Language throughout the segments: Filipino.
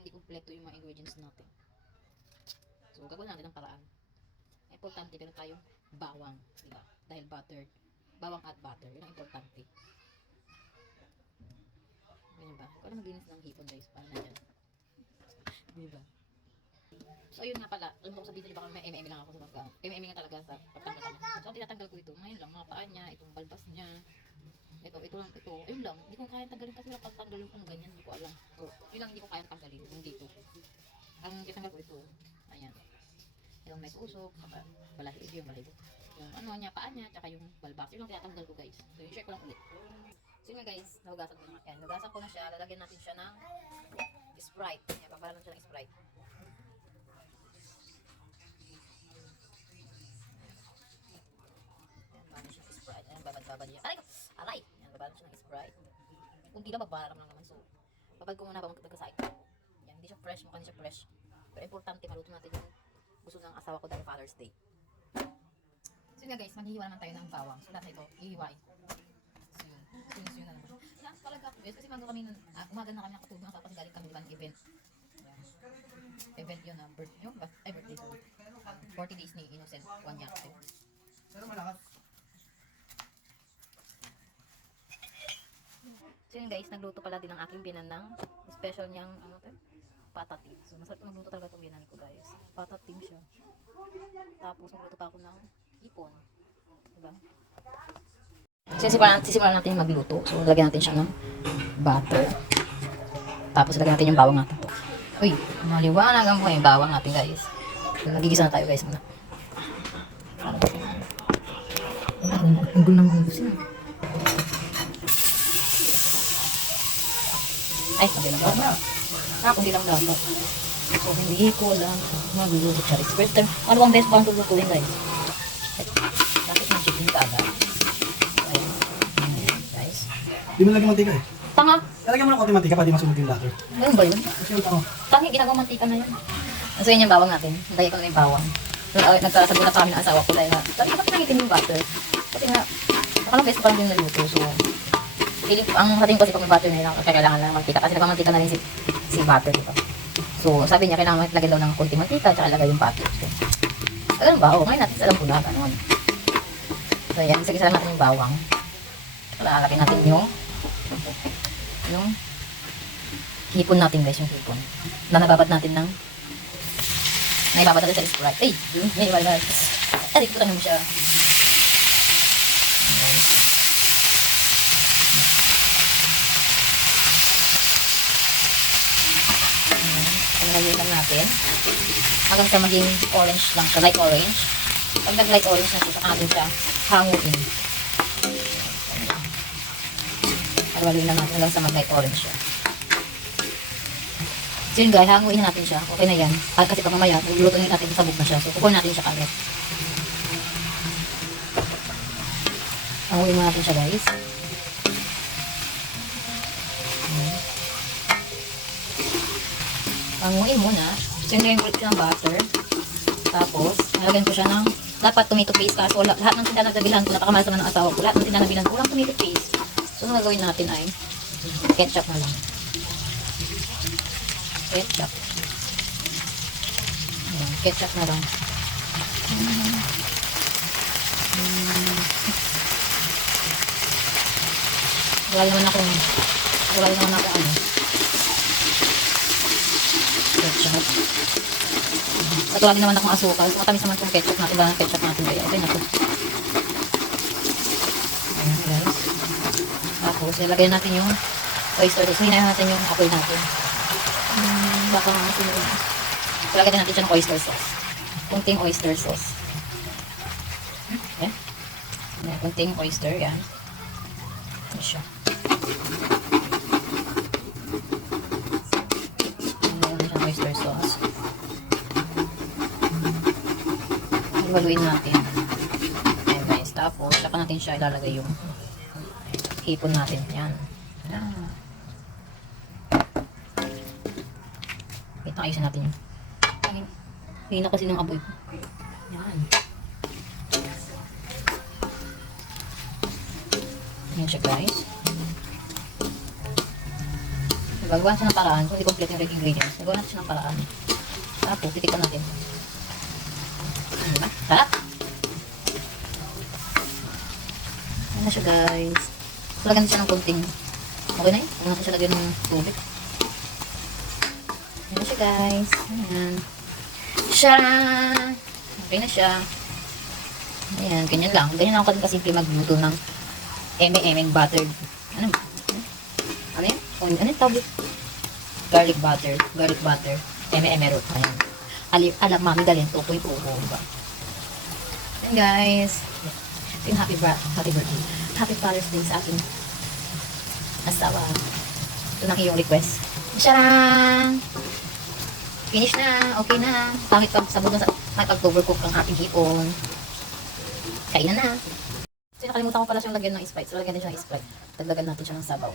hindi kumpleto yung mga ingredients natin. So, gagawin natin ang paraan. Importante, meron tayong bawang, diba? Dahil buttered. Bawang at butter, yun ang importante. Ganyan ba? Kung ano maglinis ng hipon guys, para na dyan. Diba? So, ayun nga pala, alam ko sabihin nyo baka may MM lang ako sa mga MM nga talaga sa pagtanggal kanya. So, tinatanggal ko ito. Ngayon lang, mga paa niya, itong balbas niya. Ito lang, ito. Ayun lang, hindi ko kaya tanggalin kasi wala pagtanggalin kung ganyan, hindi ko alam. So, yun lang hindi ko kaya tanggalin, yung dito. Ang tinanggal ko ito, ayan. Yung may usok, saka balahibo, yung balahibo. Yung ano niya, paa niya, tsaka yung balbas. Yun lang tinatanggal ko guys. So, yung share ko lang ulit. So, yun nga guys, nahugasan ko na. Ayan, nahugasan ko na siya. Lalagyan natin siya ng Sprite. Ayan, papalan siya ng Sprite. Babad niya. Aray ko! Aray! Yan, babad siya ng Sprite. Kung di lang, magbarang lang naman. So, babad ko muna habang magkakasain ko. Yan, hindi siya fresh. Mukha siya fresh. Pero importante, maluto natin yung gusto ng asawa ko dahil Father's Day. So yun nga guys, maghihiwa naman tayo ng bawang. So lahat na ito, hihiwain. So yun. So na naman. Lahat talaga ako guys, kasi kami, umaga na kami nakatulog kasi galing kami ng event. Yan. Event yun na, birthday. 40 days ni Innocent, 1 year. Pero malakas. So yun guys, nagluto pala din ang aking binanang special niyang patatim. So masarap magluto talaga itong binan ko guys. Patatim siya. Tapos magluto pa ako ng hipon. Diba? Sisimulan natin magluto. So lagyan natin siya ng butter. Tapos lagyan natin yung bawang natin. Uy, maliwanag ang buhay yung bawang natin guys. So, nagigisa na tayo guys muna. Ang gulo ng gusto na. Ay, sabi lang dapat. Hindi lang dapat. So, hindi ko lang magluluto siya. First time, ano bang best bang lulutuin guys? Bakit ng chicken ka agad? Ayan, guys. Di mo lagyan mantika eh. Tanga! Lalagyan mo ng konti mantika para di masunog yung butter. Ganun ba yun? Kasi yung tango. Tangi, ginagawa mantika na yun. So, yun yung bawang natin. Lagay ko na yung bawang. Nagkasagulat kami ng asawa ko dahil nga, sabi ko nagitin yung butter. Kasi nga, baka best ko parang yung naluto. So, ang hating ko kasi pag may butter na yun, kailangan lang mantika. Kasi nagmamantika na rin si butter dito. So, sabi niya, kailangan lagyan daw ng konti mantika, tsaka lagay yung butter. So, alam ba? Oo, ngayon natin sa alam ko na. Ganun. So, yan. Isa-isa lang natin yung bawang. Lalagay natin yung hipon natin guys, yung hipon. Na nababad natin ng naibabad natin sa Sprite. Ay! Yun, may ibalbal. Ay, ikutan mo siya. Lagyan lang natin hanggang sa maging orange lang siya, light orange. Pag nag light orange na siya, saka natin siya hanguin. Pagwalin lang natin hanggang sa mag light orange siya. So yun guys, hanguin na natin siya. Okay na yan. At kasi pag mamaya, lulutuin natin sabog na siya. So kukunin natin siya kagad. Hanguin mo natin siya guys. Hanguin muna. So, yun yung ng butter. Tapos, nalagyan ko siya ng dapat tomato paste. Kaso lahat ng tinda nagdabilan ko, napakamalas naman ng asawa ko. Lahat ng tinda nagdabilan ko, walang tomato paste. So, ang gagawin natin ay ketchup na lang. Ketchup. Ayan, ketchup na lang. Wala naman ako ketchup. At wala din naman akong asukal. So, matamis naman itong ketchup natin. Iba ng ketchup natin. Kaya okay na ito. Ayan guys. Tapos, ilagay natin yung oyster sauce. Hinayin natin yung apoy natin. Baka sinunod. Ilagay natin siya ng oyster sauce. Kunting oyster sauce. Ayan. Kunting oyster. Yan. Ayan siya. Oyster sauce. Ibaluin natin. Ayan guys. Tapos, saka natin siya ilalagay yung hipon natin. Yan. Wait, ayusin natin yun. Hina kasi ng apoy ko. Yan. Yan siya guys. Gagawa siya ng paraan. Kung hindi complete yung red ingredients, gagawa natin siya ng paraan. Tapos, titikman natin. Diba? Sarap! Ayan na siya, guys. Lagyan siya ng konting. Okay na yun. Huwag natin siya lagyan ng tubig. Ayan na siya, guys. Ayan. Sharan! Okay na siya. Ayan, ganyan lang. Ganyan lang ako kasimple magluto ng eme-emeng buttered. Ano yun? Ano yung tawag? Garlic butter. Garlic butter. Eme-eme root. Ayan. Alam mami dalhin to. Puy po. Diba? Ayan, guys. Ito yung happy birthday. Happy Father's Day sa aking asawa. Ito na yung request. Sharan! Finish na. Okay na. Pangit pag sabog na sa pag-overcook ang ating hipon. Kain na. So, nakalimutan ko pala siyang lagyan ng Sprite. So, lagyan din siya ng Sprite. Dagdagan natin siya ng sabaw.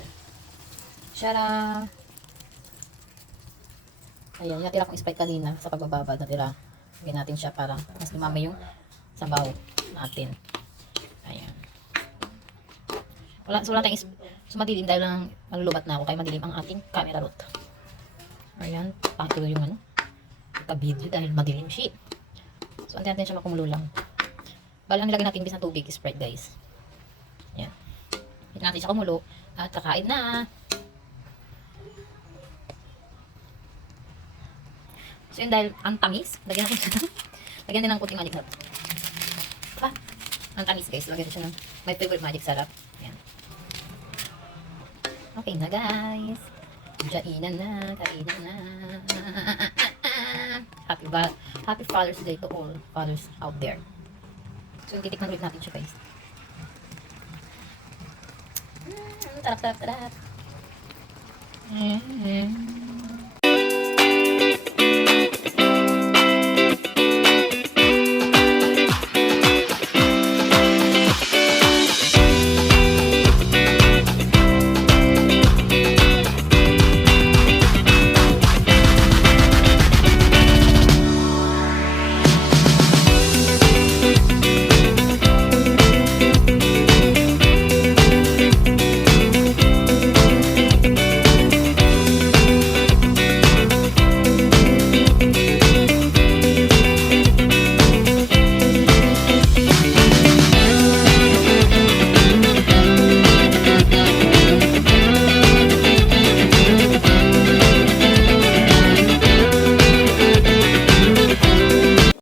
Shara! Ayan, yung natira kong Sprite kanina sa pagbababa. Natira. Lagyan natin siya para mas lumamay yung sabaw natin. Ayan. So, wala tayong madilim dahil lang malulubat na ako. Kaya madilim ang ating camera root. Ayan. Pakituloy yung ano. Pagka-video dahil madilim siya. So, antin natin siya makumulo lang. Bala ang nilagay natin bis ng tubig, Sprite, guys. Ayan. Hindi natin siya kumulo. At kakain na. So, yun dahil ang tamis. Lagyan natin siya. Lagyan din ng puting magic sarap. Ang tamis, guys. Lagyan siya ng my favorite magic sarap. Ayan. Okay na, guys. Kainan na. Kainan na. Happy Father's Day to all fathers out there. So, titikman ulit natin siya, guys. Tarap.